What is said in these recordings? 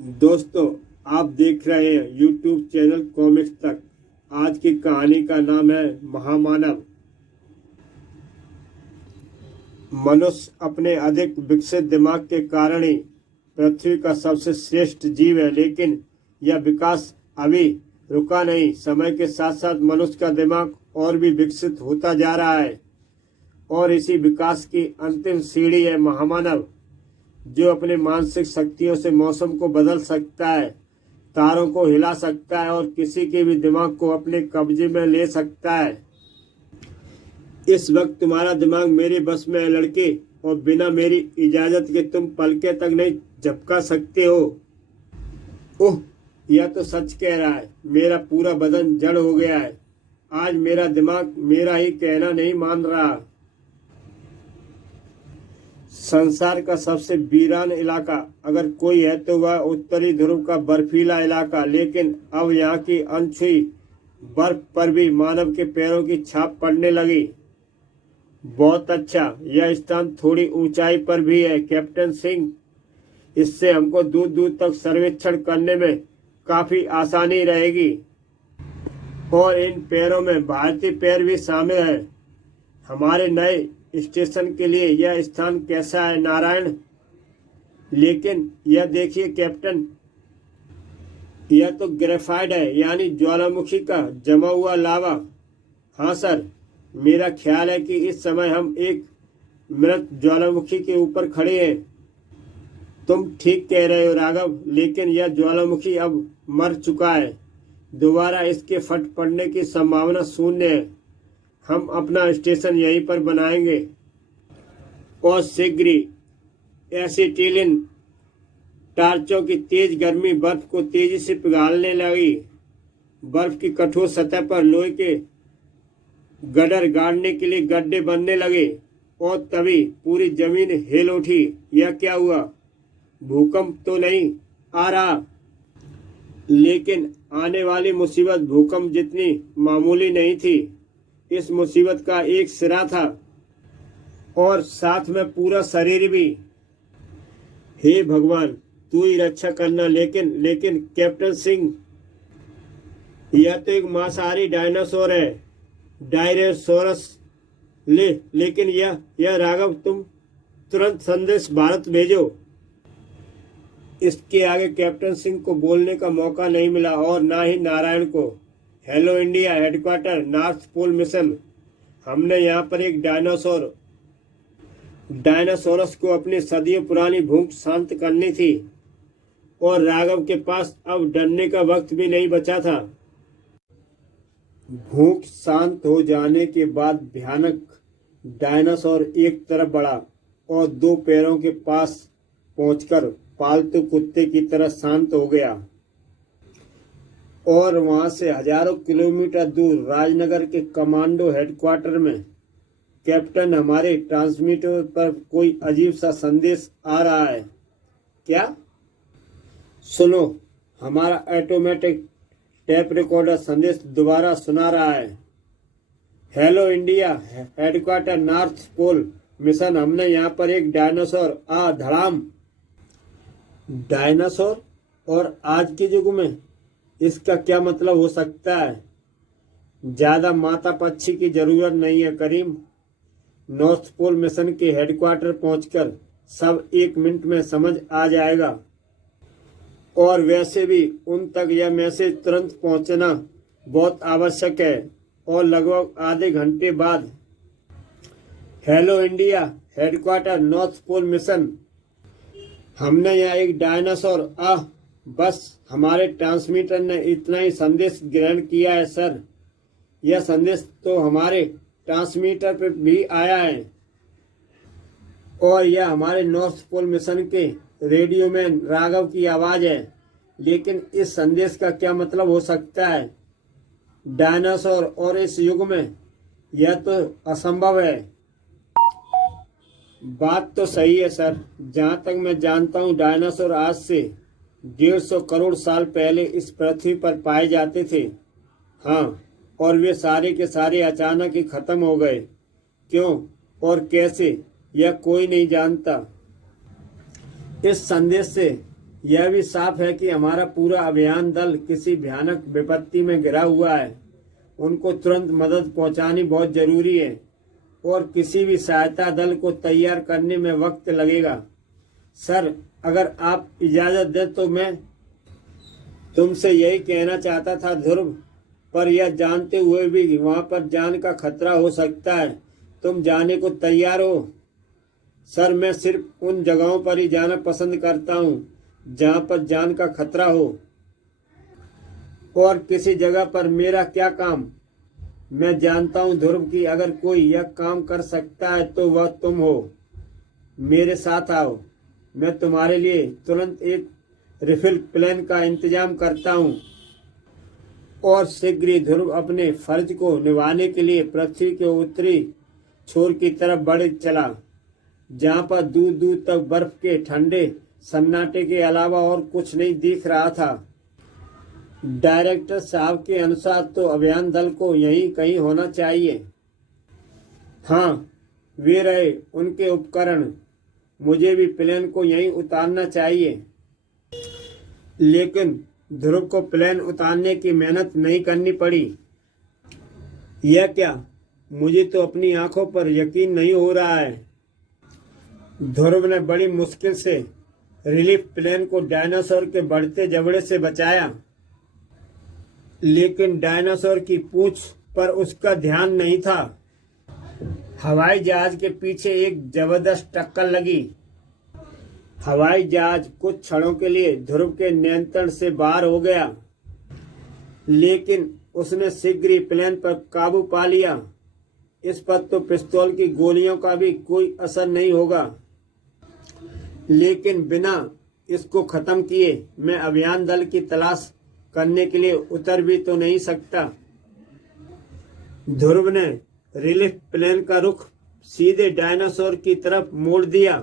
दोस्तों, आप देख रहे हैं YouTube चैनल कॉमिक्स तक। आज की कहानी का नाम है महामानव। मनुष्य अपने अधिक विकसित दिमाग के कारण ही पृथ्वी का सबसे श्रेष्ठ जीव है, लेकिन यह विकास अभी रुका नहीं। समय के साथ साथ मनुष्य का दिमाग और भी विकसित होता जा रहा है और इसी विकास की अंतिम सीढ़ी है महामानव, जो अपने मानसिक शक्तियों से मौसम को बदल सकता है, तारों को हिला सकता है और किसी के भी दिमाग को अपने कब्जे में ले सकता है। इस वक्त तुम्हारा दिमाग मेरे बस में है लड़के, और बिना मेरी इजाजत के तुम पलके तक नहीं झपका सकते हो। ओह, यह तो सच कह रहा है। मेरा पूरा बदन जड़ हो गया है। आज मेरा दिमाग मेरा ही कहना नहीं मान रहा। संसार का सबसे वीरान इलाका अगर कोई है तो वह उत्तरी ध्रुव का बर्फीला इलाका, लेकिन अब यहाँ की अनछुई बर्फ पर भी मानव के पैरों की छाप पड़ने लगी। बहुत अच्छा, यह स्थान थोड़ी ऊंचाई पर भी है कैप्टन सिंह। इससे हमको दूर दूर तक सर्वेक्षण करने में काफी आसानी रहेगी। और इन पैरों में भारतीय पैर भी शामिल है। हमारे नए स्टेशन के लिए यह स्थान कैसा है नारायण? लेकिन यह देखिए कैप्टन, यह तो ग्रेफाइट है, यानी ज्वालामुखी का जमा हुआ लावा। हाँ सर, मेरा ख्याल है कि इस समय हम एक मृत ज्वालामुखी के ऊपर खड़े हैं। तुम ठीक कह रहे हो राघव, लेकिन यह ज्वालामुखी अब मर चुका है। दोबारा इसके फट पड़ने की संभावना शून्य है। हम अपना स्टेशन यहीं पर बनाएंगे और शीघ्र ही एसिटिलीन टार्चों की तेज गर्मी बर्फ को तेजी से पिघालने लगी। बर्फ की कठोर सतह पर लोहे के गडर गाड़ने के लिए गड्ढे बनने लगे और तभी पूरी जमीन हिल उठी। यह क्या हुआ? भूकंप तो नहीं आ रहा, लेकिन आने वाली मुसीबत भूकंप जितनी मामूली नहीं थी। इस मुसीबत का एक सिरा था और साथ में पूरा शरीर भी। हे भगवान, तू ही रक्षा करना। लेकिन कैप्टन सिंह, यह तो एक मांसाहारी डायनासोर है, डायनासोरस। लेकिन यह राघव, तुम तुरंत संदेश भारत भेजो। इसके आगे कैप्टन सिंह को बोलने का मौका नहीं मिला और ना ही नारायण को। Hello India headquarter, North Pole mission. हमने यहाँ पर एक डायनासोरस को अपनी सदियों पुरानी भूख शांत करनी थी और राघव के पास अब डरने का वक्त भी नहीं बचा था। भूख शांत हो जाने के बाद भयानक डायनासोर एक तरफ बढ़ा और दो पैरों के पास पहुंचकर पालतू कुत्ते की तरह शांत हो गया। और वहां से हजारों किलोमीटर दूर राजनगर के कमांडो हेडक्वार्टर में, कैप्टन, हमारे ट्रांसमीटर पर कोई अजीब सा संदेश आ रहा है। क्या? सुनो, हमारा ऑटोमेटिक टेप रिकॉर्डर संदेश दोबारा सुना रहा है। Hello India headquarter, North Pole mission. हमने यहाँ पर एक डायनासोर धड़ाम। डायनासोर? और आज के युग में इसका क्या मतलब हो सकता है? ज्यादा माता पक्षी की जरूरत नहीं है करीम। नॉर्थ पोल मिशन के हेडक्वार्टर पहुंचकर सब 1 मिनट में समझ आ जाएगा। और वैसे भी उन तक यह मैसेज तुरंत पहुंचना बहुत आवश्यक है। और लगभग आधे घंटे बाद, hello India headquarter, North Pole mission. हमने यहाँ एक डायनासोर बस हमारे ट्रांसमीटर ने इतना ही संदेश ग्रहण किया है सर। यह संदेश तो हमारे ट्रांसमीटर पर भी आया है और यह हमारे नॉर्थ पोल मिशन के रेडियो मैन राघव की आवाज है। लेकिन इस संदेश का क्या मतलब हो सकता है? डायनासोर और इस युग में, यह तो असंभव है। बात तो सही है सर। जहां तक मैं जानता हूं, डायनासोर आज से 150 करोड़ साल पहले इस पृथ्वी पर पाए जाते थे। हाँ, और वे सारे के सारे अचानक ही खत्म हो गए। क्यों और कैसे, यह कोई नहीं जानता। इस संदेश से यह भी साफ है कि हमारा पूरा अभियान दल किसी भयानक विपत्ति में घिरा हुआ है। उनको तुरंत मदद पहुंचानी बहुत जरूरी है और किसी भी सहायता दल को तैयार करने में वक्त लगेगा। सर, अगर आप इजाजत दें तो मैं तुमसे यही कहना चाहता था ध्रुव, पर यह जानते हुए भी वहां पर जान का खतरा हो सकता है। तुम जाने को तैयार हो? सर, मैं सिर्फ उन जगहों पर ही जाना पसंद करता हूँ जहाँ पर जान का खतरा हो। और किसी जगह पर मेरा क्या काम? मैं जानता हूँ ध्रुव कि अगर कोई यह काम कर सकता है तो वह तुम हो। मेरे साथ आओ, मैं तुम्हारे लिए तुरंत एक रिफिल प्लेन का इंतजाम करता हूँ। और शीघ्र ही ध्रुव अपने फर्ज को निभाने के लिए पृथ्वी के उत्तरी छोर की तरफ बढ़ चला, जहाँ पर दूर दूर तक बर्फ के ठंडे सन्नाटे के अलावा और कुछ नहीं दिख रहा था। डायरेक्टर साहब के अनुसार तो अभियान दल को यहीं कहीं होना चाहिए। हाँ, वे रहे उनके उपकरण। मुझे भी प्लेन को यहीं उतारना चाहिए। लेकिन ध्रुव को प्लेन उतारने की मेहनत नहीं करनी पड़ी। यह क्या? मुझे तो अपनी आंखों पर यकीन नहीं हो रहा है। ध्रुव ने बड़ी मुश्किल से रिलीफ प्लेन को डायनासोर के बढ़ते जबड़े से बचाया, लेकिन डायनासोर की पूंछ पर उसका ध्यान नहीं था। हवाई जहाज के पीछे एक जबरदस्त टक्कर लगी। हवाई जहाज कुछ क्षणों के लिए ध्रुव के नियंत्रण से बाहर हो गया, लेकिन उसने शीघ्र ही प्लेन पर काबू पा लिया। इस पर तो पिस्तौल की गोलियों का भी कोई असर नहीं होगा, लेकिन बिना इसको खत्म किए मैं अभियान दल की तलाश करने के लिए उतर भी तो नहीं सकता। ध्रुव ने रिलीफ प्लेन का रुख सीधे डायनासोर की तरफ मोड़ दिया।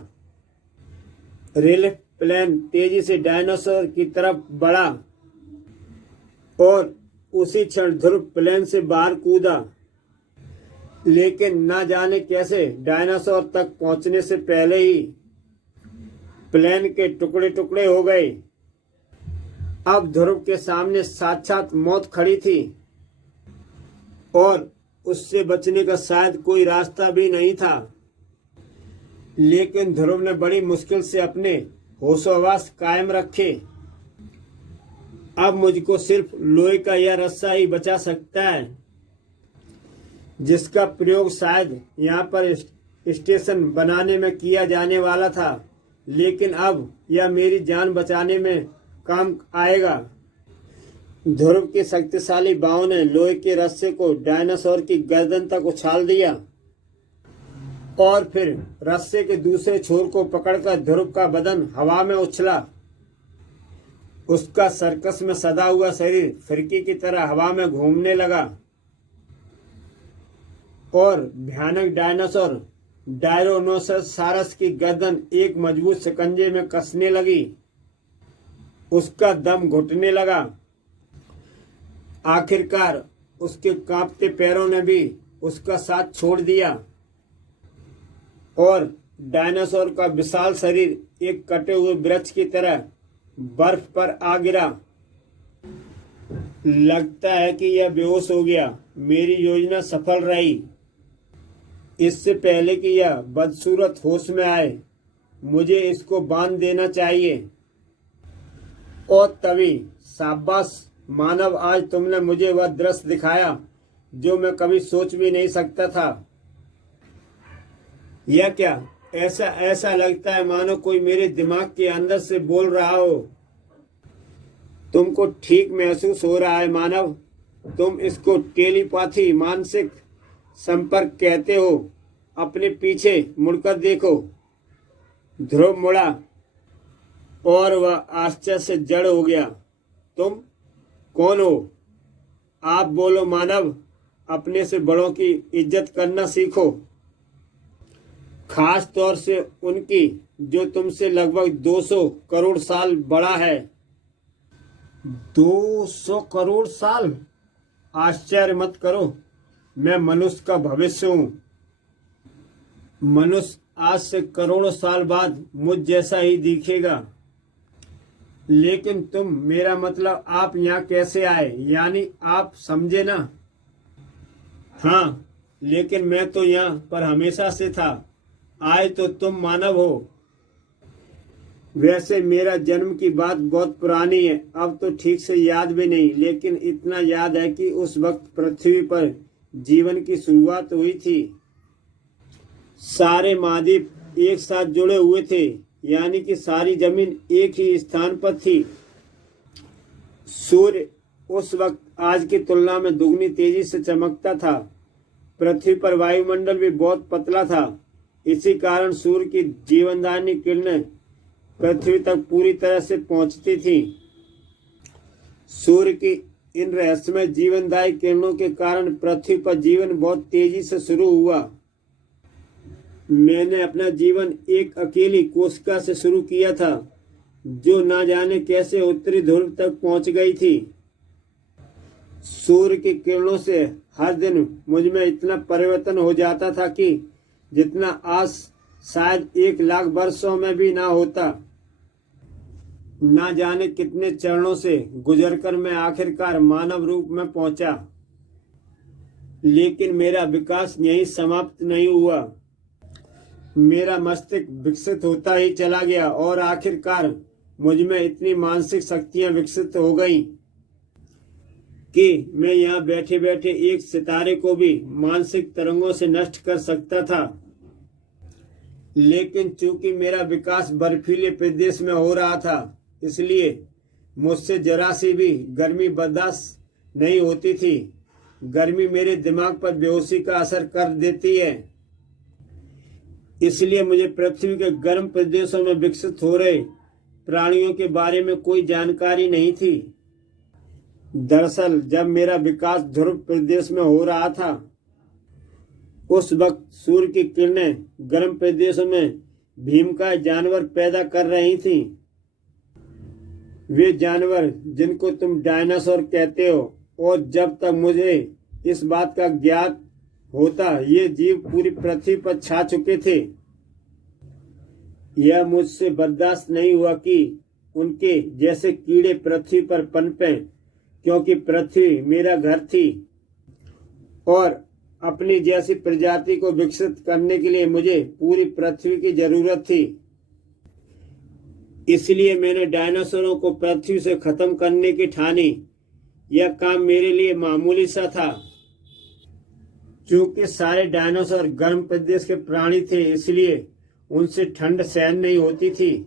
रिलीफ प्लेन तेजी से डायनासोर की तरफ बढ़ा और उसी क्षण ध्रुव प्लेन से बाहर कूदा, लेकिन न जाने कैसे डायनासोर तक पहुंचने से पहले ही प्लेन के टुकड़े टुकड़े हो गए। अब ध्रुव के सामने साक्षात मौत खड़ी थी और उससे बचने का शायद कोई रास्ता भी नहीं था। लेकिन ध्रुव ने बड़ी मुश्किल से अपने होशोहवास कायम रखे। अब मुझको सिर्फ लोहे का यह रस्सा ही बचा सकता है, जिसका प्रयोग शायद यहाँ पर स्टेशन बनाने में किया जाने वाला था, लेकिन अब यह मेरी जान बचाने में काम आएगा। ध्रुव की शक्तिशाली बाहों ने लोहे के रस्से को डायनासोर की गर्दन तक उछाल दिया और फिर रस्से के दूसरे छोर को पकड़कर ध्रुव का बदन हवा में उछला। उसका सर्कस में सदा हुआ शरीर फिरकी की तरह हवा में घूमने लगा और भयानक डायनासोर डायरोनोसोरस की गर्दन एक मजबूत शिकंजे में कसने लगी। उसका दम घुटने लगा। आखिरकार उसके कांपते पैरों ने भी उसका साथ छोड़ दिया और डायनासोर का विशाल शरीर एक कटे हुए वृक्ष की तरह बर्फ पर आ गिरा। लगता है कि यह बेहोश हो गया। मेरी योजना सफल रही। इससे पहले कि यह बदसूरत होश में आए, मुझे इसको बांध देना चाहिए। और तभी शाबाश मानव, आज तुमने मुझे वह दृश्य दिखाया जो मैं कभी सोच भी नहीं सकता था। यह क्या? ऐसा लगता है मानो कोई मेरे दिमाग के अंदर से बोल रहा हो। तुमको ठीक महसूस हो रहा है मानव? तुम इसको टेलीपैथी, मानसिक संपर्क कहते हो। अपने पीछे मुड़कर देखो। ध्रुव मुड़ा और वह आश्चर्य से जड़ हो गया। तुम कौन हो? आप बोलो मानव। अपने से बड़ों की इज्जत करना सीखो, खास तौर से उनकी जो तुमसे लगभग 200 करोड़ साल बड़ा है। 200 करोड़ साल? आश्चर्य मत करो, मैं मनुष्य का भविष्य हूँ। मनुष्य आज से करोड़ों साल बाद मुझ जैसा ही दिखेगा। लेकिन तुम, मेरा मतलब आप यहाँ कैसे आए, यानी आप समझे ना। हाँ, लेकिन मैं तो यहाँ पर हमेशा से था। आए तो तुम मानव हो। वैसे मेरा जन्म की बात बहुत पुरानी है, अब तो ठीक से याद भी नहीं, लेकिन इतना याद है कि उस वक्त पृथ्वी पर जीवन की शुरुआत हुई थी। सारे महाद्वीप एक साथ जुड़े हुए थे, यानी कि सारी जमीन एक ही स्थान पर थी। सूर्य उस वक्त आज की तुलना में दुगनी तेजी से चमकता था। पृथ्वी पर वायुमंडल भी बहुत पतला था। इसी कारण सूर्य की जीवनदायिनी किरणें पृथ्वी तक पूरी तरह से पहुंचती थी। सूर्य की इन रहस्यमय जीवनदायी किरणों के कारण पृथ्वी पर जीवन बहुत तेजी से शुरू हुआ। मैंने अपना जीवन एक अकेली कोशिका से शुरू किया था, जो ना जाने कैसे उत्तरी ध्रुव तक पहुंच गई थी। सूर्य की किरणों से हर दिन मुझ में इतना परिवर्तन हो जाता था कि जितना आज शायद 1,00,000 वर्षों में भी ना होता। ना जाने कितने चरणों से गुजरकर मैं आखिरकार मानव रूप में पहुंचा। लेकिन मेरा विकास यहीं समाप्त नहीं हुआ। मेरा मस्तिष्क विकसित होता ही चला गया और आखिरकार मुझ में इतनी मानसिक शक्तियां विकसित हो गईं कि मैं यहाँ बैठे बैठे एक सितारे को भी मानसिक तरंगों से नष्ट कर सकता था। लेकिन चूंकि मेरा विकास बर्फीले प्रदेश में हो रहा था, इसलिए मुझसे जरा सी भी गर्मी बर्दाश्त नहीं होती थी। गर्मी मेरे दिमाग पर बेहोशी का असर कर देती है। इसलिए मुझे पृथ्वी के गर्म प्रदेशों में विकसित हो रहे प्राणियों के बारे में कोई जानकारी नहीं थी। दरअसल जब मेरा विकास ध्रुव प्रदेश में हो रहा था, उस वक्त सूर्य की किरणें गर्म प्रदेशों में भीमकाय जानवर पैदा कर रही थीं। वे जानवर जिनको तुम डायनासोर कहते हो, और जब तक मुझे इस बात का ज्ञात होता, ये जीव पूरी पृथ्वी पर छा चुके थे। यह मुझसे बर्दाश्त नहीं हुआ कि उनके जैसे कीड़े पृथ्वी पर पनपें, क्योंकि पृथ्वी मेरा घर थी और अपनी जैसी प्रजाति को विकसित करने के लिए मुझे पूरी पृथ्वी की जरूरत थी। इसलिए मैंने डायनासोरों को पृथ्वी से खत्म करने की ठानी। यह काम मेरे लिए मामूली सा था। क्योंकि सारे डायनासोर गर्म प्रदेश के प्राणी थे, इसलिए उनसे ठंड सहन नहीं होती थी।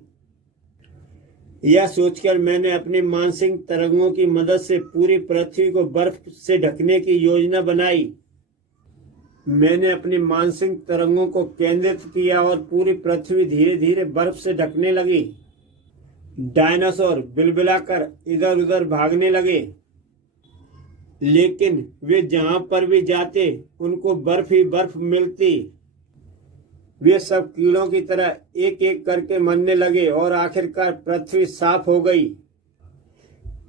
यह सोचकर मैंने अपनी मानसिक तरंगों की मदद से पूरी पृथ्वी को बर्फ से ढकने की योजना बनाई। मैंने अपनी मानसिक तरंगों को केंद्रित किया और पूरी पृथ्वी धीरे धीरे बर्फ से ढकने लगी। डायनासोर बिलबिलाकर इधर उधर भागने लगे, लेकिन वे जहां पर भी जाते उनको बर्फ ही बर्फ मिलती। वे सब कीड़ों की तरह एक एक करके मरने लगे और आखिरकार पृथ्वी साफ हो गई।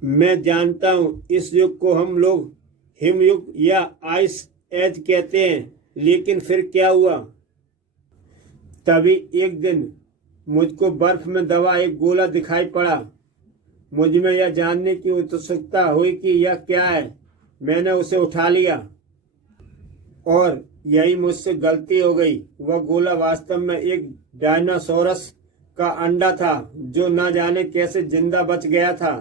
मैं जानता हूँ इस युग को हम लोग हिमयुग या आइस एज कहते हैं, लेकिन फिर क्या हुआ? तभी एक दिन मुझको बर्फ में दबा एक गोला दिखाई पड़ा। मुझ में यह जानने की उत्सुकता हुई कि यह क्या है। मैंने उसे उठा लिया और यही मुझसे गलती हो गई। वह गोला वास्तव में एक डायनासोरस का अंडा था, जो न जाने कैसे जिंदा बच गया था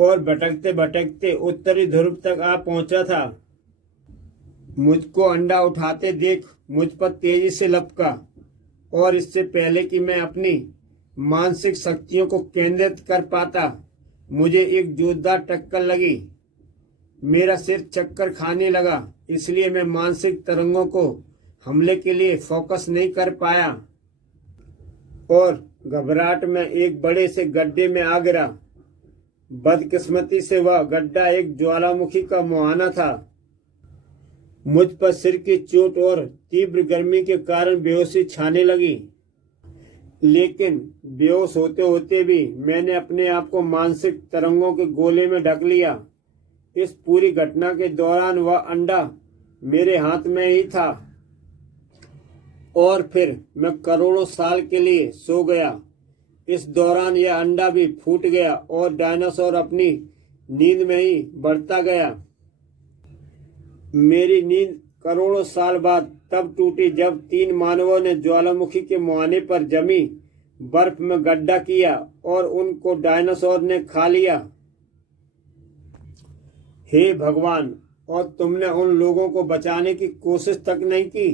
और भटकते भटकते उत्तरी ध्रुव तक आ पहुंचा था। मुझको अंडा उठाते देख मुझ पर तेजी से लपका और इससे पहले कि मैं अपनी मानसिक शक्तियों को केंद्रित कर पाता, मुझे एक जोरदार टक्कर लगी। मेरा सिर चक्कर खाने लगा, इसलिए मैं मानसिक तरंगों को हमले के लिए फोकस नहीं कर पाया और घबराहट में एक बड़े से गड्ढे में आ गिरा। बदकिस्मती से वह गड्ढा एक ज्वालामुखी का मुहाना था। मुझ पर सिर की चोट और तीव्र गर्मी के कारण बेहोशी छाने लगी, लेकिन बेहोश होते होते भी मैंने अपने आप को मानसिक तरंगों के गोले में ढक लिया। इस पूरी घटना के दौरान वह अंडा मेरे हाथ में ही था और फिर मैं करोड़ों साल के लिए सो गया। इस दौरान यह अंडा भी फूट गया और डायनासोर अपनी नींद में ही बढ़ता गया। मेरी नींद करोड़ों साल बाद तब टूटी जब 3 मानवों ने ज्वालामुखी के मुहाने पर जमी बर्फ में गड्ढा किया और उनको डायनासोर ने खा लिया। हे भगवान, और तुमने उन लोगों को बचाने की कोशिश तक नहीं की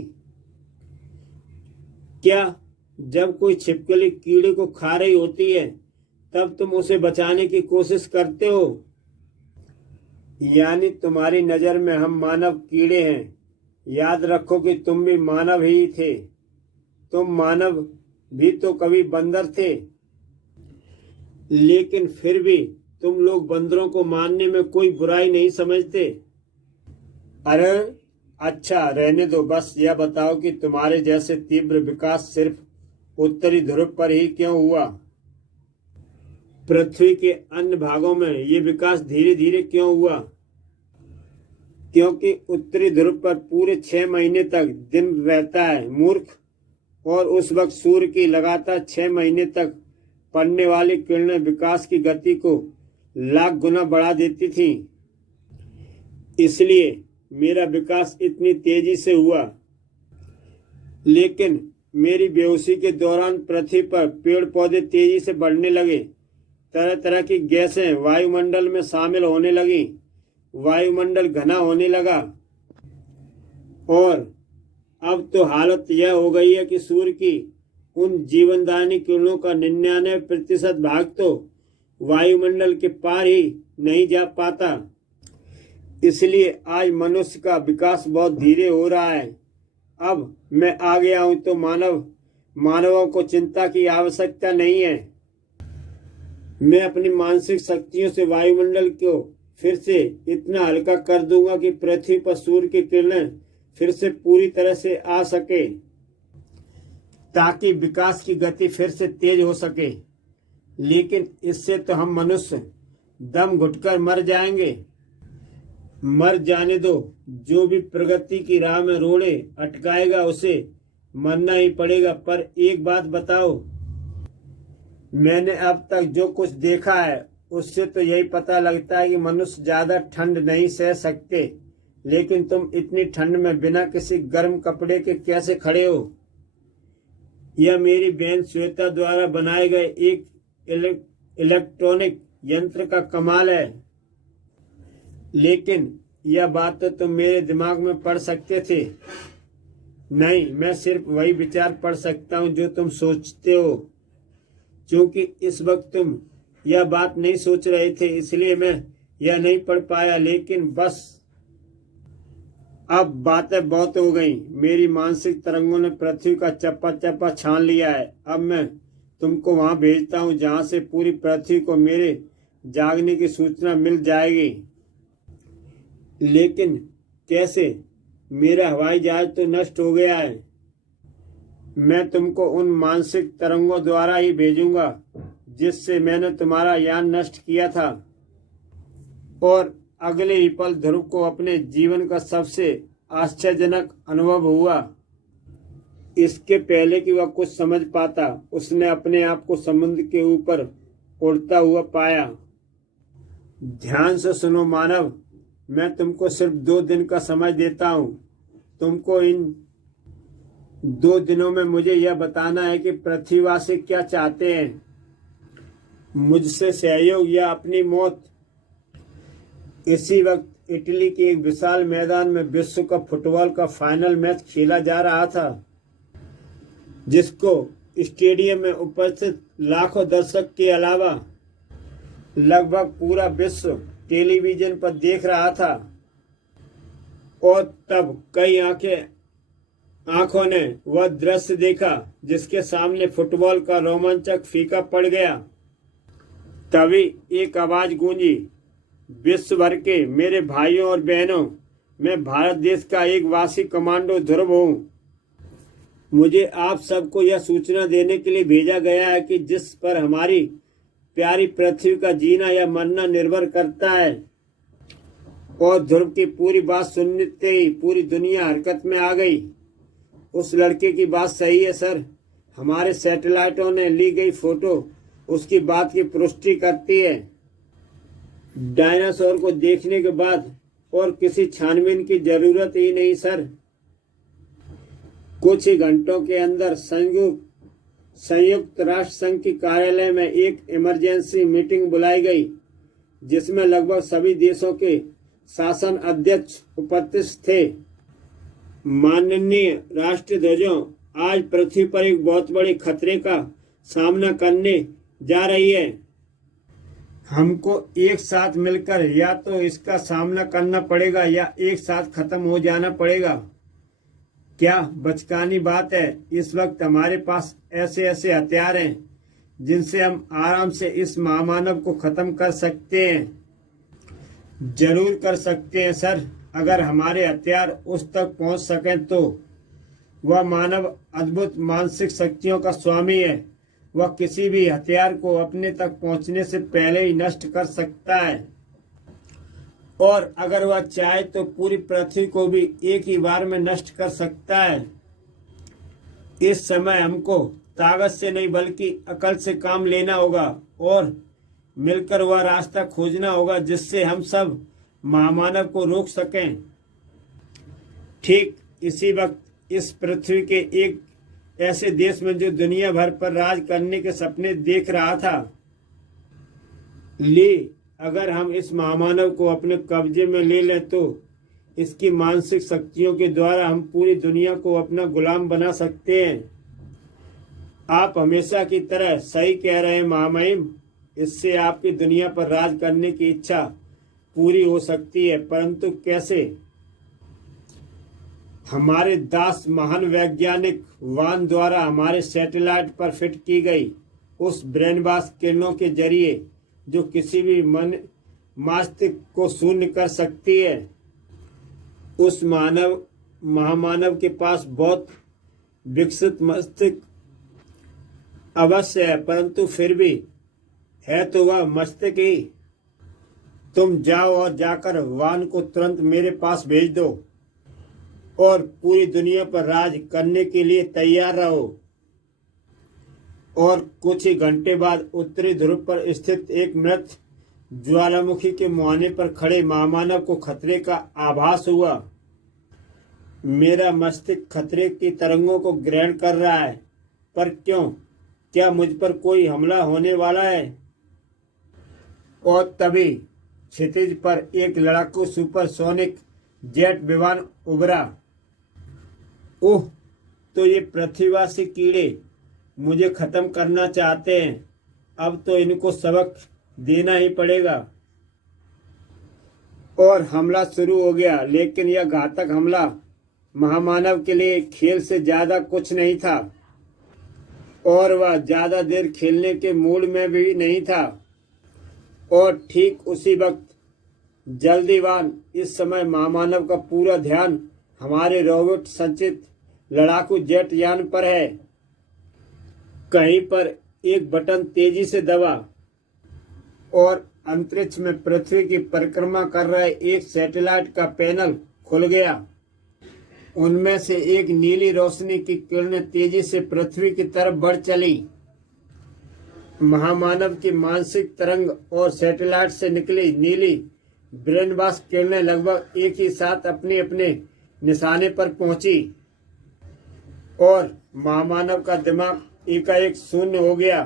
क्या? जब कोई छिपकली कीड़े को खा रही होती है तब तुम उसे बचाने की कोशिश करते हो। यानी तुम्हारी नजर में हम मानव कीड़े हैं। याद रखो कि तुम भी मानव ही थे। तुम मानव भी तो कभी बंदर थे, लेकिन फिर भी तुम लोग बंदरों को मारने में कोई बुराई नहीं समझते। अरे अच्छा, रहने दो। बस यह बताओ कि तुम्हारे जैसे तीव्र विकास सिर्फ उत्तरी ध्रुव पर ही क्यों हुआ? पृथ्वी के अन्य भागों में ये विकास धीरे धीरे क्यों हुआ? क्योंकि उत्तरी ध्रुव पर पूरे 6 महीने तक दिन रहता है मूर्ख, और उस वक्त सूर्य की लगातार 6 महीने तक पड़ने वाली किरणें विकास की गति को लाख गुना बढ़ा देती थी। इसलिए मेरा विकास इतनी तेजी से हुआ। लेकिन मेरी बेहोशी के दौरान पृथ्वी पर पेड़ पौधे तेजी से बढ़ने लगे। तरह तरह की गैसें वायुमंडल में शामिल होने लगी। वायुमंडल घना होने लगा और अब तो हालत यह हो गई है कि सूर्य की उन जीवनदायिनी किरणों का 99% भाग तो वायुमंडल के पार ही नहीं जा पाता। इसलिए आज मनुष्य का विकास बहुत धीरे हो रहा है। अब मैं आ गया हूं तो मानवों को चिंता की आवश्यकता नहीं है। मैं अपनी मानसिक शक्तियों से वायुमंडल को फिर से इतना हल्का कर दूंगा कि पृथ्वी पर सूर्य की किरणें फिर से पूरी तरह से आ सके, ताकि विकास की गति फिर से तेज हो सके। लेकिन इससे तो हम मनुष्य दम घुटकर मर जाएंगे। मर जाने दो। जो भी प्रगति की राह में रोड़े अटकाएगा उसे मरना ही पड़ेगा। पर एक बात बताओ, मैंने अब तक जो कुछ देखा है उससे तो यही पता लगता है कि मनुष्य ज्यादा ठंड नहीं सह सकते। लेकिन तुम इतनी ठंड में बिना किसी गर्म कपड़े के कैसे खड़े हो? यह मेरी बहन श्वेता द्वारा बनाए गए एक इलेक्ट्रॉनिक यंत्र का कमाल है। लेकिन यह बात तो तुम मेरे दिमाग में पढ़ सकते थे। नहीं, मैं सिर्फ वही विचार पढ़ सकता हूँ जो तुम सोचते हो। क्योंकि इस वक्त तुम यह बात नहीं सोच रहे थे, इसलिए मैं यह नहीं पढ़ पाया। लेकिन बस अब बातें बहुत हो गई। मेरी मानसिक तरंगों ने पृथ्वी का चप्पा चप्पा छान लिया है। अब मैं तुमको वहां भेजता हूं जहां से पूरी पृथ्वी को मेरे जागने की सूचना मिल जाएगी। लेकिन कैसे? मेरा हवाई जहाज तो नष्ट हो गया है। मैं तुमको उन मानसिक तरंगों द्वारा ही भेजूंगा जिससे मैंने तुम्हारा यान नष्ट किया था। और अगले ही पल ध्रुव को अपने जीवन का सबसे आश्चर्यजनक अनुभव हुआ। इसके पहले कि वह कुछ समझ पाता, उसने अपने आप को समुद्र के ऊपर उड़ता हुआ पाया। ध्यान से सुनो मानव, मैं तुमको सिर्फ 2 दिन का समय देता हूं। तुमको इन 2 दिनों में मुझे यह बताना है कि पृथ्वीवासी क्या चाहते हैं, मुझसे सहयोग या अपनी मौत। इसी वक्त इटली के एक विशाल मैदान में विश्व कप फुटबॉल का फाइनल मैच खेला जा रहा था, जिसको स्टेडियम में उपस्थित लाखों दर्शक के अलावा लगभग पूरा विश्व टेलीविजन पर देख रहा था। और तब कई आंखों ने वह दृश्य देखा जिसके सामने फुटबॉल का रोमांचक फीका पड़ गया। तभी एक आवाज गूंजी, विश्व भर के मेरे भाइयों और बहनों, मैं भारत देश का एक वासी कमांडो ध्रुव हूँ। मुझे आप सबको यह सूचना देने के लिए भेजा गया है कि जिस पर हमारी प्यारी पृथ्वी का जीना या मरना निर्भर करता है। और ध्रुव की पूरी बात सुनते ही पूरी दुनिया हरकत में आ गई। उस लड़के की बात सही है सर। हमारे सैटेलाइटों ने ली गई फोटो उसकी बात की पुष्टि करती है। डायनासोर को देखने के बाद और किसी छानबीन की जरूरत ही नहीं सर। कुछ ही घंटों के अंदर संयुक्त राष्ट्र संघ के कार्यालय में एक इमरजेंसी मीटिंग बुलाई गई, जिसमें लगभग सभी देशों के शासन अध्यक्ष उपस्थित थे। माननीय राष्ट्रध्वजों, आज पृथ्वी पर एक बहुत बड़े खतरे का सामना करने जा रही है। हमको एक साथ मिलकर या तो इसका सामना करना पड़ेगा या एक साथ खत्म हो जाना पड़ेगा। क्या बचकानी बात है, इस वक्त हमारे पास ऐसे ऐसे हथियार हैं जिनसे हम आराम से इस महामानव को खत्म कर सकते हैं। जरूर कर सकते हैं सर। अगर हमारे हथियार उस तक पहुंच सकें तो वह मानव अद्भुत मानसिक शक्तियों का स्वामी है। वह किसी भी हथियार को अपने तक पहुंचने से पहले ही नष्ट कर सकता है, और अगर वह चाहे तो पूरी पृथ्वी को भी एक ही बार में नष्ट कर सकता है। इस समय हमको ताकत से नहीं बल्कि अकल से काम लेना होगा और मिलकर वह रास्ता खोजना होगा जिससे हम सब महामानव को रोक सकें। ठीक इसी वक्त इस पृथ्वी के एक ऐसे देश में जो दुनिया भर पर राज करने के सपने देख रहा था, अगर हम इस महामानव को अपने कब्जे में ले लें तो इसकी मानसिक शक्तियों के द्वारा हम पूरी दुनिया को अपना गुलाम बना सकते हैं। आप हमेशा की तरह सही कह रहे हैं महामहिम। इससे आपकी दुनिया पर राज करने की इच्छा पूरी हो सकती है, परंतु कैसे? हमारे दास महान वैज्ञानिक वान द्वारा हमारे सैटेलाइट पर फिट की गई उस ब्रेनवाश किरणों के जरिए जो किसी भी मस्तिष्क को शून्य कर सकती है। उस महामानव के पास बहुत विकसित मस्तिष्क अवश्य है, परंतु फिर भी है तो वह मस्तिष्क ही। तुम जाओ और जाकर वान को तुरंत मेरे पास भेज दो और पूरी दुनिया पर राज करने के लिए तैयार रहो। और कुछ ही घंटे बाद उत्तरी ध्रुव पर स्थित एक मृत ज्वालामुखी के मुहाने पर खड़े महामानव को खतरे का आभास हुआ। मेरा मस्तिष्क खतरे की तरंगों को ग्रहण कर रहा है, पर क्यों? क्या मुझ पर कोई हमला होने वाला है? और तभी क्षितिज पर एक लड़ाकू सुपरसोनिक जेट विमान उभरा। ओह, तो ये पृथ्वीवासी कीड़े मुझे खत्म करना चाहते हैं। अब तो इनको सबक देना ही पड़ेगा। और हमला शुरू हो गया, लेकिन यह घातक हमला महामानव के लिए खेल से ज्यादा कुछ नहीं था, और वह ज्यादा देर खेलने के मूड में भी नहीं था। और ठीक उसी वक्त जल्दीवान, इस समय महामानव का पूरा ध्यान हमारे रोबोट संचित लड़ाकू जेट यान पर है। कहीं पर एक बटन तेजी से दबा और अंतरिक्ष में पृथ्वी की परिक्रमा कर रहे एक सैटेलाइट का पैनल खुल गया। उनमें से एक नीली रोशनी की किरणें तेजी से पृथ्वी की तरफ बढ़ चली। महामानव की मानसिक तरंग और सैटेलाइट से निकली नीली ब्रेनवाश किरणें लगभग एक ही साथ अपने अपने निशाने पर पहुंची और महामानव का दिमाग एकाएक शून्य हो गया।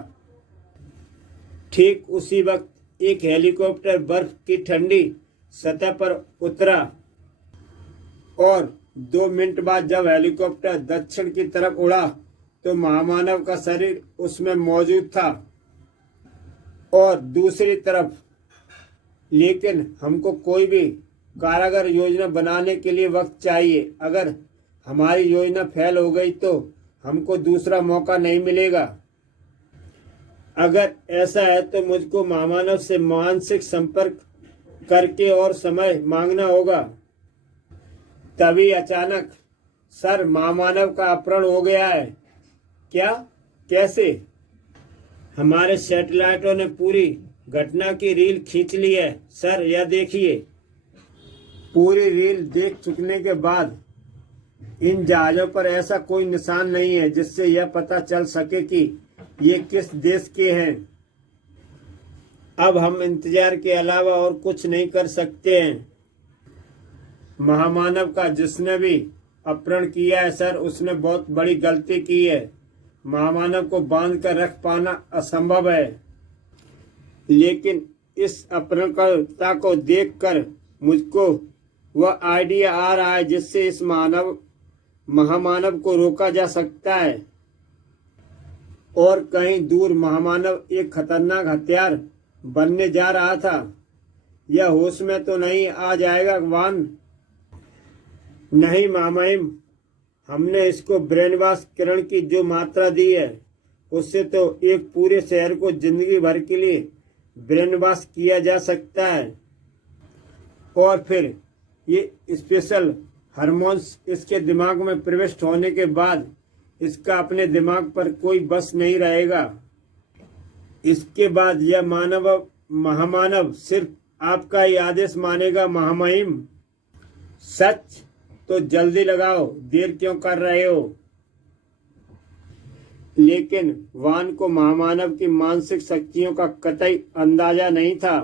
ठीक उसी वक्त एक हेलीकॉप्टर बर्फ की ठंडी सतह पर उतरा और 2 मिनट बाद जब हेलीकॉप्टर दक्षिण की तरफ उड़ा तो महामानव का शरीर उसमें मौजूद था। और दूसरी तरफ, लेकिन हमको कोई भी कारागार योजना बनाने के लिए वक्त चाहिए। अगर हमारी योजना फेल हो गई तो हमको दूसरा मौका नहीं मिलेगा। अगर ऐसा है तो मुझको महामानव से मानसिक संपर्क करके और समय मांगना होगा। तभी अचानक, सर, महामानव का अपहरण हो गया है। क्या? कैसे? हमारे सैटेलाइटों ने पूरी घटना की रील खींच ली है सर, यह देखिए। पूरी रील देख चुकने के बाद इन जहाजों पर ऐसा कोई निशान नहीं है जिससे यह पता चल सके कि ये किस देश के हैं। अब हम इंतजार के अलावा और कुछ नहीं कर सकते हैं। महामानव का जिसने भी अपहरण किया है सर, उसने बहुत बड़ी गलती की है। महामानव को बांध कर रख पाना असंभव है, लेकिन इस अपहरणकर्ता को देखकर मुझको वह आइडिया आ रहा है जिससे इस महामानव को रोका जा सकता है। और कहीं दूर महामानव एक खतरनाक हथियार बनने जा रहा था। यह होश में तो नहीं आ जाएगा वान? नहीं महामहिम, हमने इसको ब्रेन वॉश किरण की जो मात्रा दी है उससे तो एक पूरे शहर को जिंदगी भर के लिए ब्रेन वॉश किया जा सकता है। और फिर ये स्पेशल हार्मोन्स इसके दिमाग में प्रविष्ट होने के बाद इसका अपने दिमाग पर कोई बस नहीं रहेगा। इसके बाद यह महामानव सिर्फ आपका ही आदेश मानेगा महामहिम। सच? तो जल्दी लगाओ, देर क्यों कर रहे हो? लेकिन वान को महामानव की मानसिक शक्तियों का कतई अंदाजा नहीं था,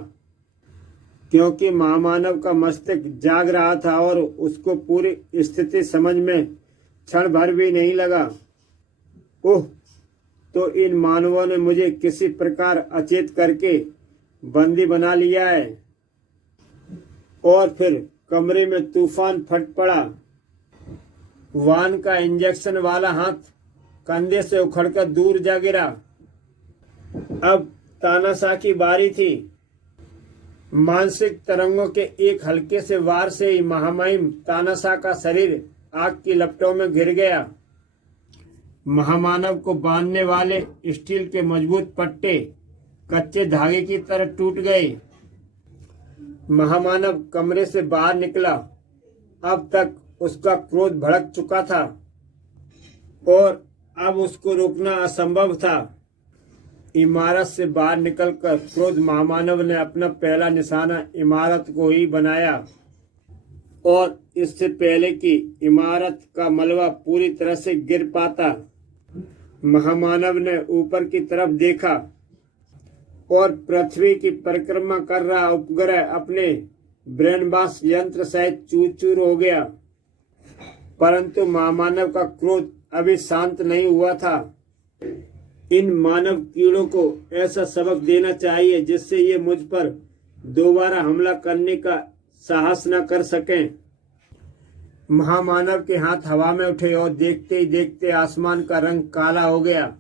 क्योंकि महामानव का मस्तिष्क जाग रहा था और उसको पूरी स्थिति समझ में क्षण भर भी नहीं लगा। ओह, तो इन मानवों ने मुझे किसी प्रकार अचेत करके बंदी बना लिया है। और फिर कमरे में तूफान फट पड़ा। वान का इंजेक्शन वाला हाथ कंधे से उखड़कर दूर जा गिरा। अब तानाशाह की बारी थी। मानसिक तरंगों के एक हल्के से वार से ही महामहिम तानाशाह का शरीर आग की लपटों में घिर गया। महामानव को बांधने वाले स्टील के मजबूत पट्टे कच्चे धागे की तरह टूट गए। महामानव कमरे से बाहर निकला। अब तक उसका क्रोध भड़क चुका था और अब उसको रोकना असंभव था। इमारत से बाहर निकलकर क्रोध महामानव ने अपना पहला निशाना इमारत को ही बनाया और इससे पहले कि इमारत का मलबा पूरी तरह से गिर पाता, महामानव ने ऊपर की तरफ देखा और पृथ्वी की परिक्रमा कर रहा उपग्रह अपने ब्रेनवॉश यंत्र सहित चूर चूर हो गया। परंतु महामानव का क्रोध अभी शांत नहीं हुआ था। इन मानव कीड़ों को ऐसा सबक देना चाहिए जिससे ये मुझ पर दोबारा हमला करने का साहस न कर सकें। महामानव के हाथ हवा में उठे और देखते ही देखते आसमान का रंग काला हो गया।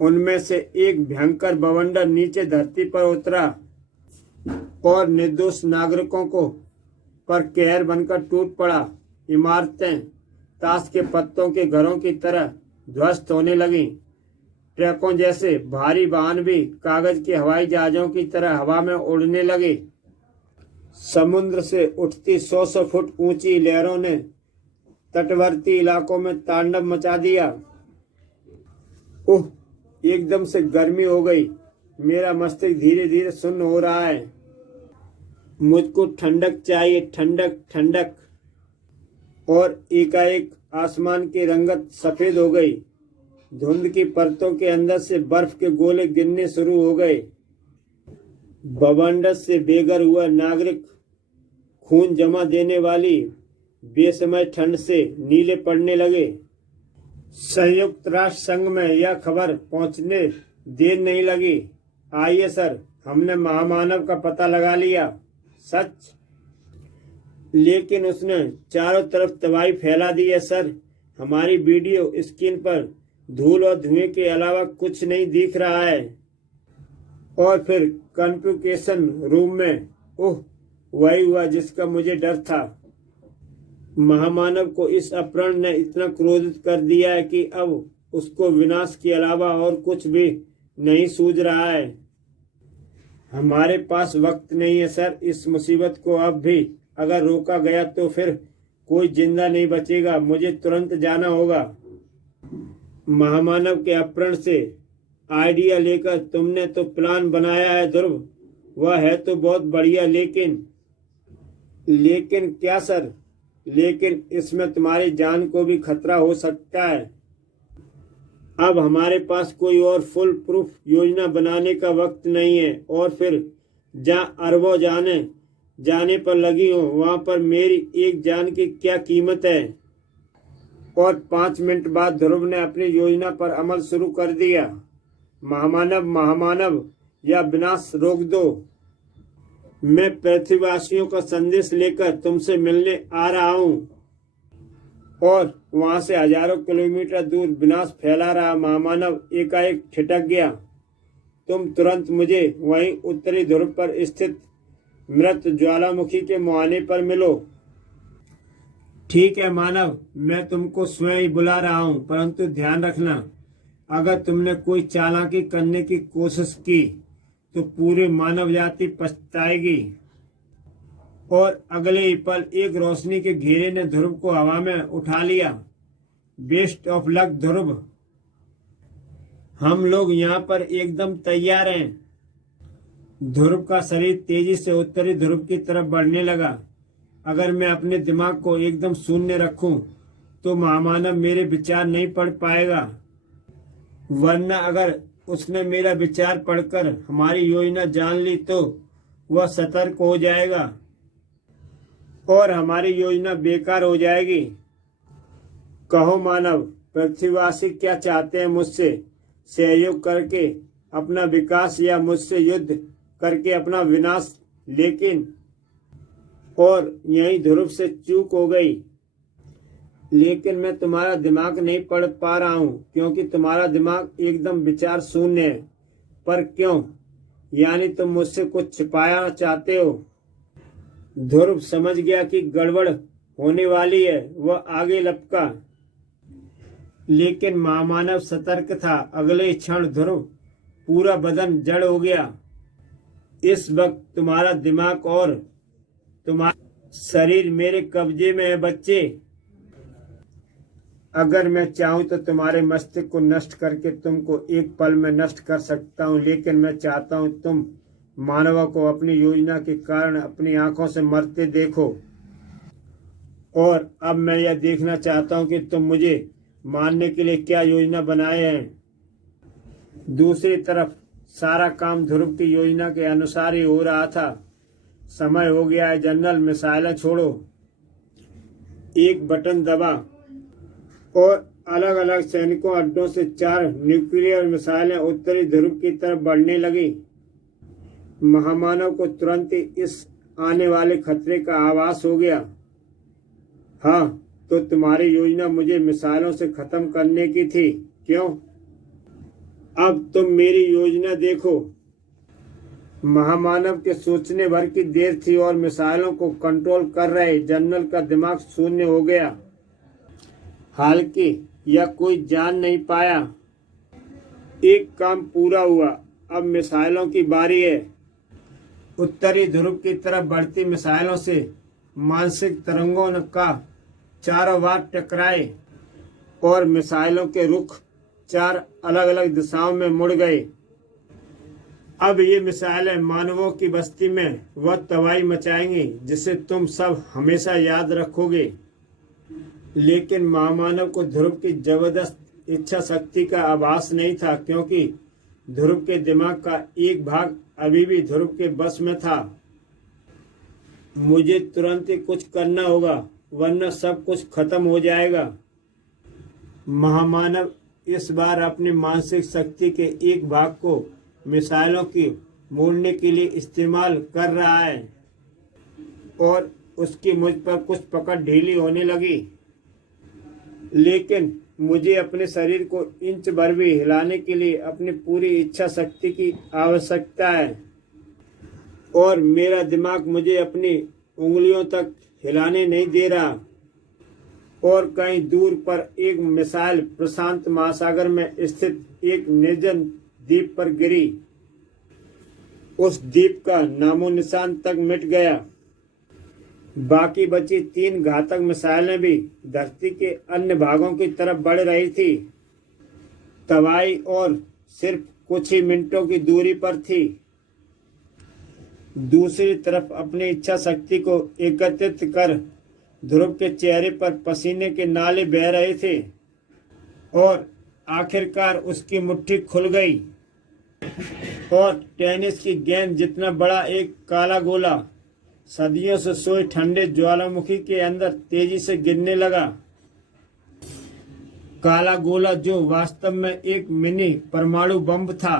उनमें से एक भयंकर बवंडर नीचे धरती पर उतरा और निर्दोष नागरिकों को पर कहर बनकर टूट पड़ा। इमारतें ताश के पत्तों के घरों की तरह ध्वस्त होने लगीं। ट्रकों जैसे भारी वाहन भी कागज के हवाई जहाजों की तरह हवा में उड़ने लगे। समुद्र से उठती 100 फुट ऊंची लहरों ने तटवर्ती इलाकों में तांडव मचा दिया। ओह, एकदम से गर्मी हो गई। मेरा मस्तिष्क धीरे धीरे सुन्न हो रहा है। मुझको ठंडक चाहिए, ठंडक ठंडक। और एकाएक आसमान की रंगत सफेद हो गई। धुंध की परतों के अंदर से बर्फ के गोले गिरने शुरू हो गए। बवंडर से बेघर हुआ नागरिक खून जमा देने वाली बेसमय ठंड से नीले पड़ने लगे। संयुक्त राष्ट्र संघ में यह खबर पहुंचने देर नहीं लगी। आइए सर, हमने महामानव का पता लगा लिया। सच? लेकिन उसने चारों तरफ तबाही फैला दी है सर। हमारी वीडियो स्क्रीन पर धूल और धुएं के अलावा कुछ नहीं दिख रहा है। और फिर कन्फ्यूकेशन रूम में, ओह, वही हुआ जिसका मुझे डर था। महामानव को इस अपहरण ने इतना क्रोधित कर दिया है कि अब उसको विनाश के अलावा और कुछ भी नहीं सूझ रहा है। हमारे पास वक्त नहीं है सर। इस मुसीबत को अब भी अगर रोका गया तो फिर कोई जिंदा नहीं बचेगा। मुझे तुरंत जाना होगा। महामानव के अपहरण से आइडिया लेकर तुमने तो प्लान बनाया है ध्रुव, वह है तो बहुत बढ़िया, लेकिन क्या सर? लेकिन इसमें तुम्हारी जान को भी खतरा हो सकता है। अब हमारे पास कोई और फुल प्रूफ योजना बनाने का वक्त नहीं है, और फिर जहाँ अरबों जाने पर लगी हो वहां पर मेरी एक जान की क्या कीमत है। और 5 मिनट बाद ध्रुव ने अपनी योजना पर अमल शुरू कर दिया। महामानव या विनाश रोक दो। मैं पृथ्वीवासियों का संदेश लेकर तुमसे मिलने आ रहा हूँ। और वहां से हजारों किलोमीटर दूर विनाश फैला रहा महामानव एकाएक छिटक गया। तुम तुरंत मुझे वहीं उत्तरी ध्रुव पर स्थित मृत ज्वालामुखी के मुहाने पर मिलो। ठीक है मानव, मैं तुमको स्वयं ही बुला रहा हूँ, परंतु ध्यान रखना, अगर तुमने कोई चालाकी करने की कोशिश की तो पूरी मानव जाति पछताएगी। और अगले ही पल एक रोशनी के घेरे ने ध्रुव को हवा में उठा लिया। बेस्ट ऑफ लक ध्रुव, हम लोग यहाँ पर एकदम तैयार हैं। ध्रुव का शरीर तेजी से उत्तरी ध्रुव की तरफ बढ़ने लगा। अगर मैं अपने दिमाग को एकदम शून्य रखूं तो महामानव मेरे विचार नहीं पढ़ पाएगा, वरना अगर उसने मेरा विचार पढ़कर हमारी योजना जान ली तो वह सतर्क हो जाएगा और हमारी योजना बेकार हो जाएगी। कहो मानव, पृथ्वीवासी क्या चाहते हैं मुझसे? सहयोग करके अपना विकास या मुझसे युद्ध करके अपना विनाश? लेकिन और यही ध्रुव से चूक हो गई। लेकिन मैं तुम्हारा दिमाग नहीं पढ़ पा रहा हूँ क्योंकि तुम्हारा दिमाग एकदम विचार शून्य है। पर क्यों? यानी तुम मुझसे कुछ छिपाना चाहते हो? ध्रुव समझ गया कि गड़बड़ होने वाली है। वह आगे लपका, लेकिन महामानव सतर्क था। अगले क्षण ध्रुव पूरा बदन जड़ हो गया। इस वक्त तुम्हारा दिमाग और तुम्हारा शरीर मेरे कब्जे में है बच्चे। अगर मैं चाहूं तो तुम्हारे मस्तिष्क को नष्ट करके तुमको एक पल में नष्ट कर सकता हूं, लेकिन मैं चाहता हूं तुम मानवों को अपनी योजना के कारण अपनी आंखों से मरते देखो। और अब मैं यह देखना चाहता हूं कि तुम मुझे मारने के लिए क्या योजना बनाए हैं। दूसरी तरफ सारा काम ध्रुव की योजना के अनुसार ही हो रहा था। समय हो गया है जनरल, मिसाइलें छोड़ो। एक बटन दबा और अलग अलग सैनिकों अड्डों से 4 न्यूक्लियर मिसाइलें उत्तरी ध्रुव की तरफ बढ़ने लगी। महामानव को तुरंत ही इस आने वाले खतरे का आभास हो गया। हाँ, तो तुम्हारी योजना मुझे मिसाइलों से खत्म करने की थी, क्यों? अब तुम मेरी योजना देखो। महामानव के सोचने भर की देर थी और मिसाइलों को कंट्रोल कर रहे जनरल का दिमाग शून्य हो गया। हालांकि यह कोई जान नहीं पाया। एक काम पूरा हुआ, अब मिसाइलों की बारी है। उत्तरी ध्रुव की तरफ बढ़ती मिसाइलों से मानसिक तरंगों का चारों बार टकराए और मिसाइलों के रुख 4 अलग अलग दिशाओं में मुड़ गए। अब ये मिसाइलें मानवों की बस्ती में वह तबाही मचाएंगी जिसे तुम सब हमेशा याद रखोगे। लेकिन महामानव को ध्रुव की जबरदस्त इच्छा शक्ति का आभास नहीं था, क्योंकि ध्रुव के दिमाग का एक भाग अभी भी ध्रुव के बस में था। मुझे तुरंत ही कुछ करना होगा, वरना सब कुछ खत्म हो जाएगा। महामानव इस बार अपनी मानसिक शक्ति के एक भाग को मिसाइलों की मोड़ने के लिए इस्तेमाल कर रहा है और उसकी मुझ पर कुछ पकड़ ढीली होने लगी। लेकिन मुझे अपने शरीर को इंच भर भी हिलाने के लिए अपनी पूरी इच्छा शक्ति की आवश्यकता है और मेरा दिमाग मुझे अपनी उंगलियों तक हिलाने नहीं दे रहा। और कहीं दूर पर एक मिसाइल प्रशांत महासागर में स्थित एक निर्जन द्वीप पर गिरी। उस द्वीप का नामो निशान तक मिट गया। बाकी बची 3 घातक मिसाइलें भी धरती के अन्य भागों की तरफ बढ़ रही थी। तबाही और सिर्फ कुछ ही मिनटों की दूरी पर थी। दूसरी तरफ अपनी इच्छा शक्ति को एकत्रित कर ध्रुव के चेहरे पर पसीने के नाले बह रहे थे और आखिरकार उसकी मुट्ठी खुल गई और टेनिस की गेंद जितना बड़ा एक काला गोला सदियों से सोए ठंडे ज्वालामुखी के अंदर तेजी से गिरने लगा। काला गोला जो वास्तव में एक मिनी परमाणु बम था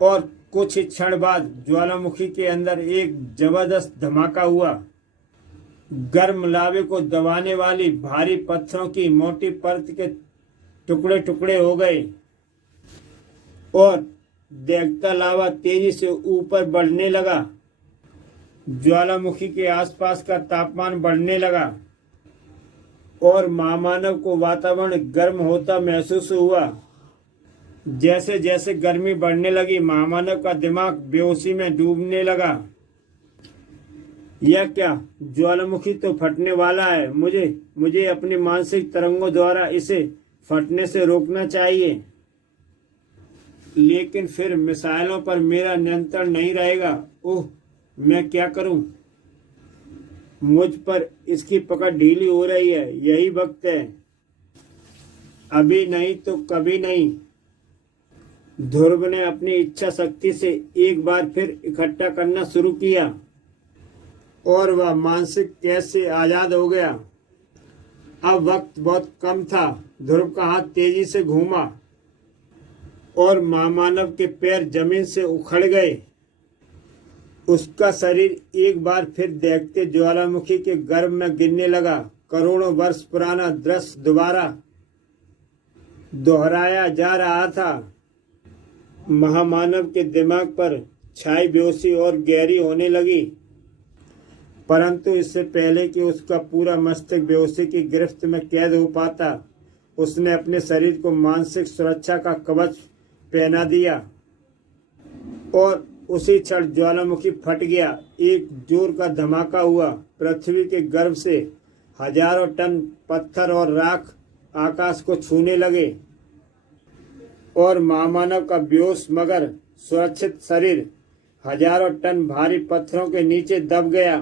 और कुछ ही क्षण बाद ज्वालामुखी के अंदर एक जबरदस्त धमाका हुआ। गर्म लावे को दबाने वाली भारी पत्थरों की मोटी परत के टुकड़े टुकड़े हो गए और देखता लावा तेजी से ऊपर बढ़ने लगा। ज्वालामुखी के आसपास का तापमान बढ़ने लगा और महामानव को वातावरण गर्म होता महसूस हुआ। जैसे जैसे गर्मी बढ़ने लगी महामानव का दिमाग बेहोशी में डूबने लगा। यह क्या, ज्वालामुखी तो फटने वाला है। मुझे अपनी मानसिक तरंगों द्वारा इसे फटने से रोकना चाहिए, लेकिन फिर मिसाइलों पर मेरा नियंत्रण नहीं रहेगा। ओह, मैं क्या करूं? मुझ पर इसकी पकड़ ढीली हो रही है। यही वक्त है, अभी नहीं तो कभी नहीं। ध्रुव ने अपनी इच्छा शक्ति से एक बार फिर इकट्ठा करना शुरू किया और वह मानसिक कैद से आजाद हो गया। अब वक्त बहुत कम था। ध्रुव का हाथ तेजी से घूमा और महामानव के पैर जमीन से उखड़ गए। उसका शरीर एक बार फिर देखते ज्वालामुखी के गर्भ में गिरने लगा। करोड़ों वर्ष पुराना दृश्य दोबारा दोहराया जा रहा था। महामानव के दिमाग पर छाई बेहोशी और गहरी होने लगी, परंतु इससे पहले कि उसका पूरा मस्तिष्क बेहोशी की गिरफ्त में कैद हो पाता, उसने अपने शरीर को मानसिक सुरक्षा का कवच पहना दिया और उसी क्षण ज्वालामुखी फट गया। एक जोर का धमाका हुआ। पृथ्वी के गर्भ से हजारों टन पत्थर और राख आकाश को छूने लगे और महामानव का बेहोश मगर सुरक्षित शरीर हजारों टन भारी पत्थरों के नीचे दब गया।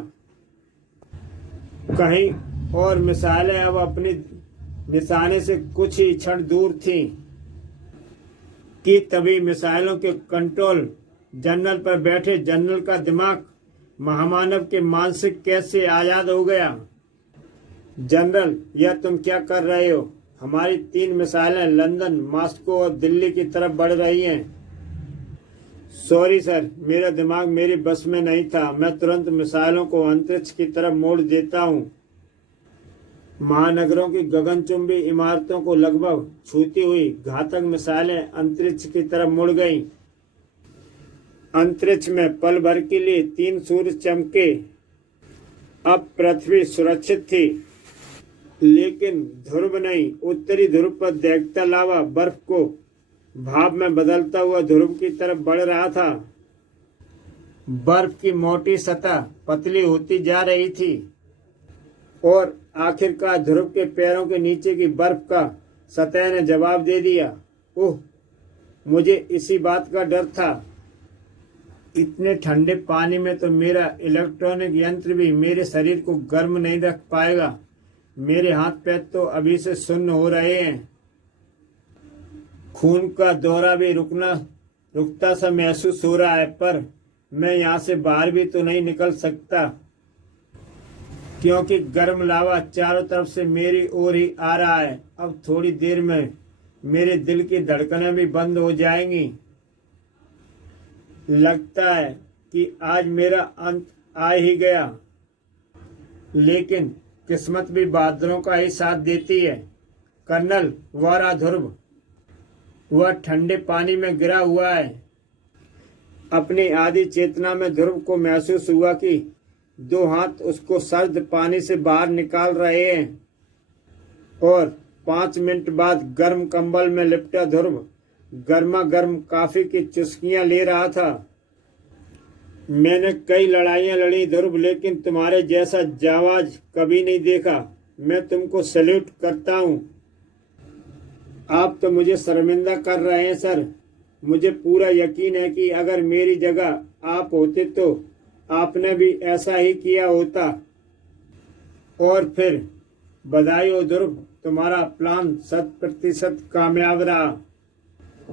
कहीं और मिसाइलें अब अपनी निशाने से कुछ ही क्षण दूर थीं कि तभी मिसाइलों के कंट्रोल जनरल पर बैठे जनरल का दिमाग महामानव के मानसिक कैद से आजाद हो गया। जनरल, यह तुम क्या कर रहे हो? हमारी 3 मिसाइलें लंदन, मॉस्को और दिल्ली की तरफ बढ़ रही हैं। सॉरी सर, मेरा दिमाग मेरी बस में नहीं था। मैं तुरंत मिसाइलों को अंतरिक्ष की तरफ मोड़ देता हूँ। महानगरों की गगनचुंबी इमारतों को लगभग छूती हुई घातक मिसाइलें अंतरिक्ष की तरफ मुड़ गईं। अंतरिक्ष में पल भर के लिए 3 सूर्य चमके। अब पृथ्वी सुरक्षित थी, लेकिन ध्रुव नहीं। उत्तरी ध्रुव पर देखता लावा बर्फ को भाप में बदलता हुआ ध्रुव की तरफ बढ़ रहा था। बर्फ की मोटी सतह पतली होती जा रही थी और आखिरकार ध्रुव के पैरों के नीचे की बर्फ का सतह ने जवाब दे दिया। ओह, मुझे इसी बात का डर था। इतने ठंडे पानी में तो मेरा इलेक्ट्रॉनिक यंत्र भी मेरे शरीर को गर्म नहीं रख पाएगा। मेरे हाथ पैर तो अभी से सुन्न हो रहे हैं। खून का दौरा भी रुकता सा महसूस हो रहा है, पर मैं यहाँ से बाहर भी तो नहीं निकल सकता, क्योंकि गर्म लावा चारों तरफ से मेरी ओर ही आ रहा है। अब थोड़ी देर में मेरे दिल की धड़कनें भी बंद हो जाएंगी। लगता है कि आज मेरा अंत आ ही गया, लेकिन किस्मत भी बहादुरों का ही साथ देती है। कर्नल, वह रहा ध्रुव। वह ठंडे पानी में गिरा हुआ है। अपनी आधी चेतना में ध्रुव को महसूस हुआ कि 2 हाथ उसको सर्द पानी से बाहर निकाल रहे हैं और 5 मिनट बाद गर्म कंबल में लिपटा ध्रुव गर्मा गर्म कॉफी की चुस्कियां ले रहा था। मैंने कई लड़ाइयां लड़ी ध्रुव, लेकिन तुम्हारे जैसा जाबाज कभी नहीं देखा। मैं तुमको सैल्यूट करता हूं। आप तो मुझे शर्मिंदा कर रहे हैं सर। मुझे पूरा यकीन है कि अगर मेरी जगह आप होते तो आपने भी ऐसा ही किया होता। और फिर बधाई हो ध्रुव, तुम्हारा प्लान 100% कामयाब रहा।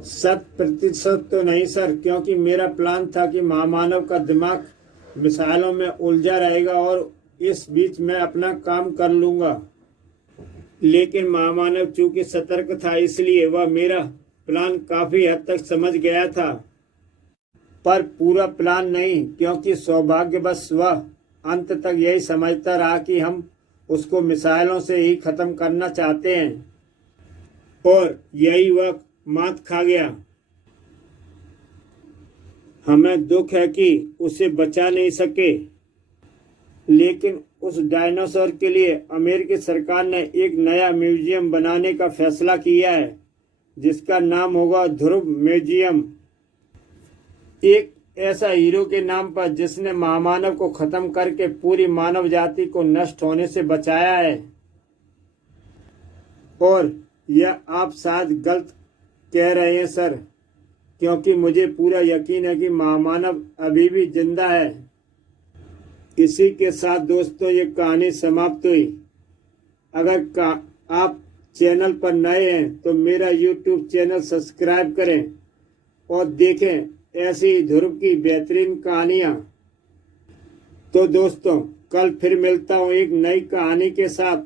100% तो नहीं सर, क्योंकि मेरा प्लान था कि महामानव का दिमाग मिसाइलों में उलझा रहेगा और इस बीच मैं अपना काम कर लूंगा। लेकिन महामानव चूंकि सतर्क था, इसलिए वह मेरा प्लान काफी हद तक समझ गया था, पर पूरा प्लान नहीं, क्योंकि सौभाग्यवश वह अंत तक यही समझता रहा कि हम उसको मिसाइलों से ही खत्म करना चाहते हैं, और यही वह मात खा गया। हमें दुख है कि उसे बचा नहीं सके, लेकिन उस डायनासोर के लिए अमेरिकी सरकार ने एक नया म्यूजियम बनाने का फैसला किया है, जिसका नाम होगा ध्रुव म्यूजियम। एक ऐसा हीरो के नाम पर जिसने महामानव को खत्म करके पूरी मानव जाति को नष्ट होने से बचाया है। और यह आप शायद गलत कह रहे हैं सर, क्योंकि मुझे पूरा यकीन है कि महामानव अभी भी जिंदा है। इसी के साथ दोस्तों ये कहानी समाप्त हुई। अगर आप चैनल पर नए हैं तो मेरा YouTube चैनल सब्सक्राइब करें और देखें ऐसी ध्रुव की बेहतरीन कहानियां। तो दोस्तों कल फिर मिलता हूं एक नई कहानी के साथ।